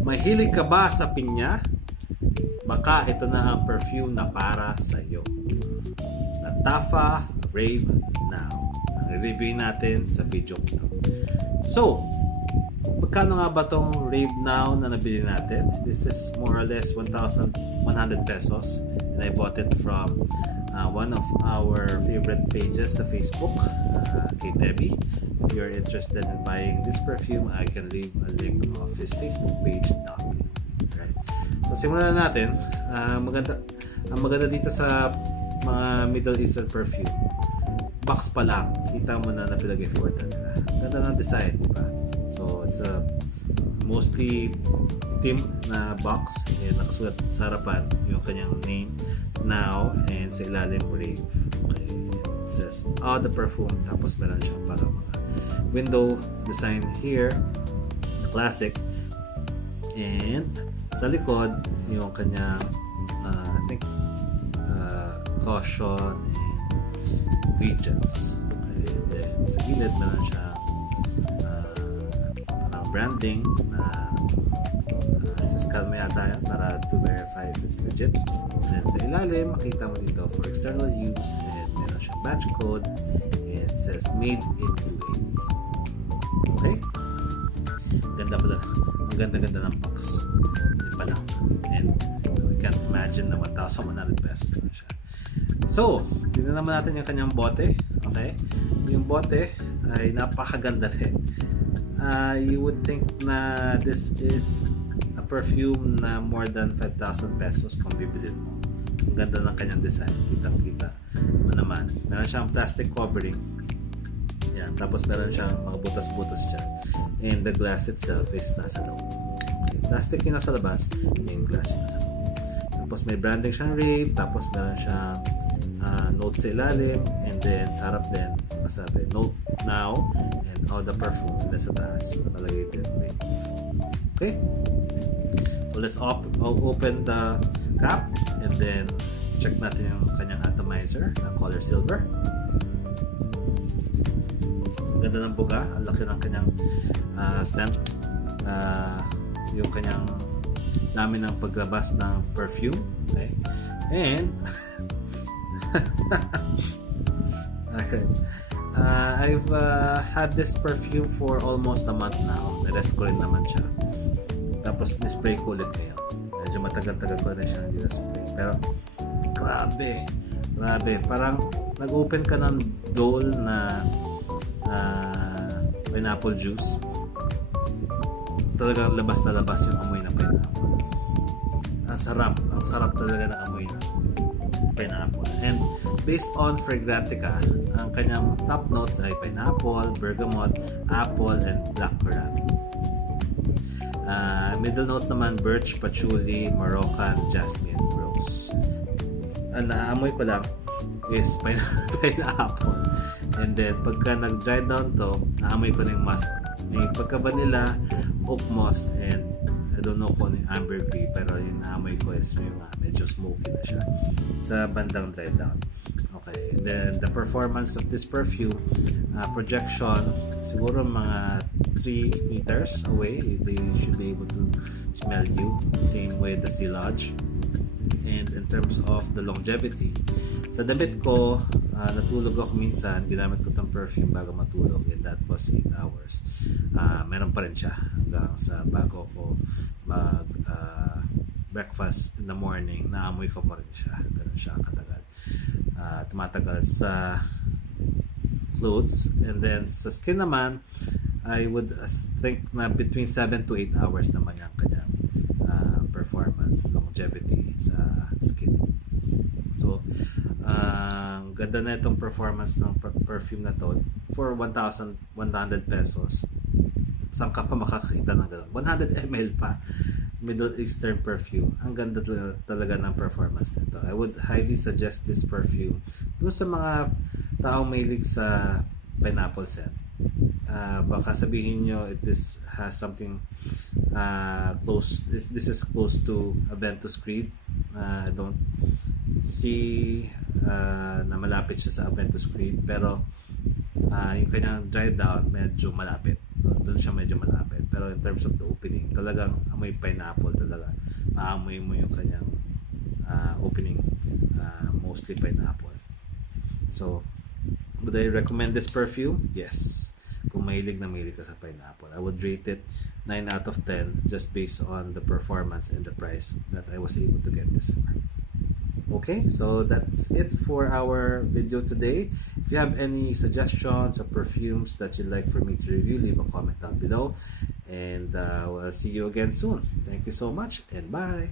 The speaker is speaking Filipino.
Mahilig ka ba sa pinya? Baka ito na ang perfume na para sa iyo. Lattafa Rave Now. Ang review natin sa video ito. So, magkano nga ba tong Rave Now na nabili natin? This is more or less 1,100 pesos. And I bought it from one of our favorite pages sa Facebook, kay Debbie. If you're interested in buying this perfume, I can leave a link of his Facebook page down below. Right. So simulan na natin. Ang maganda dito sa mga Middle Eastern perfume, box pa lang, kita mo na napilag-effortan nila. Ganda ng design, diba? So it's a mostly itim na box, and nakasulat sa harapan yung kanyang name, Now, and sa ilalim Rave. Okay. It says the perfume, tapos meron siyang parang mga window design here, the classic, and sa likod yung kanyang I think caution and ingredients. Okay. And then sa gilid meron siyang parang branding na Calma yata yan para to verify if it's legit. And sa ilalim, makita mo dito for external use, and meron siyang batch code, and it says made in UAE. Okay? Ganda pala. Ang ganda-ganda ng box. Yun pa lang. And we can't imagine na 1,100 pesos lang siya. So, tignan naman natin yung kanyang bote. Okay? Yung bote ay napakaganda rin. You would think na this is perfume na more than 5,000 pesos kung bibilin mo. Ang ganda ng kanyang design. Kitang-kita mo naman. Meron siyang plastic covering. Yan. Tapos meron siyang mga butas-butas siya. And the glass itself is nasa loob. Okay. Plastic yung nasa labas. Yung glass yung nasa loob. Tapos may branding siyang Rave. Tapos meron siyang notes sa ilalim. And then sa harap din, masabi, Note Now. And all the perfume. And then sa taas, nakalagay din Rave. Okay? So let's open the cap, and then check natin yung kanyang atomizer ng color silver. Ang ganda ng buga, ang laki ng kanyang scent, yung kanyang dami ng paglabas ng perfume. Okay? And alright. I've had this perfume for almost a month now. Nares ko rin naman siya. Tapos ni-spray ko ulit ngayon. Medyo matagal-tagal ko na siya hindi na-spray. Pero grabe. Parang nag-open ka ng bowl na pineapple juice. Talagang labas na labas yung amoy ng pineapple. Ang sarap talaga na amoy ng pineapple. And based on Fragrantica, ang kanyang top notes ay pineapple, bergamot, apple, and blackcurrant. Middle notes naman, birch, patchouli, Moroccan, jasmine, rose. Ang naamoy ko lang is pineapple. And then, pagka nag-dry down to, naamoy ko na yung musk. May pagka-vanilla, oak moss, and I don't know kung ano yung ambergris, pero yung naamoy ko is yung medyo smoky na siya sa bandang dry down. Okay, and then the performance of this perfume, projection, siguro mga 3 meters away, they should be able to smell you. Same with the silage. And in terms of the longevity, sa damit ko, natulog ako minsan, ginamit ko itong perfume bago matulog, and that was 8 hours. Meron pa rin siya hanggang sa bago ko mag breakfast in the morning, naamoy ko pa rin siya. Ganun siya katagal. Tumatagal sa clothes, and then sa skin naman, I would think na between 7 to 8 hours naman yung kanyang performance, longevity sa skin. So, ang ganda na itong performance ng perfume na to for 1,100 pesos. Saan ka pa makakakita ng gano'n? 100 ml pa. Middle Eastern perfume. Ang ganda talaga ng performance nito. I would highly suggest this perfume dun sa mga taong mahilig sa pineapple scent. Baka sabihin nyo this has something close, this is close to Aventus Creed. I don't see na malapit siya sa Aventus Creed, pero yung kanyang dry down medyo malapit. Doon siya medyo malapit. Pero in terms of the opening, talagang amoy pineapple talaga. Maamoy mo yung kanyang opening. Mostly pineapple. So, would I recommend this perfume? Yes. Kung mahilig na mahilig ka sa pineapple, I would rate it 9 out of 10 just based on the performance and the price that I was able to get this for. Okay, so that's it for our video today. If you have any suggestions or perfumes that you'd like for me to review, leave a comment down below. And we'll see you again soon. Thank you so much and bye.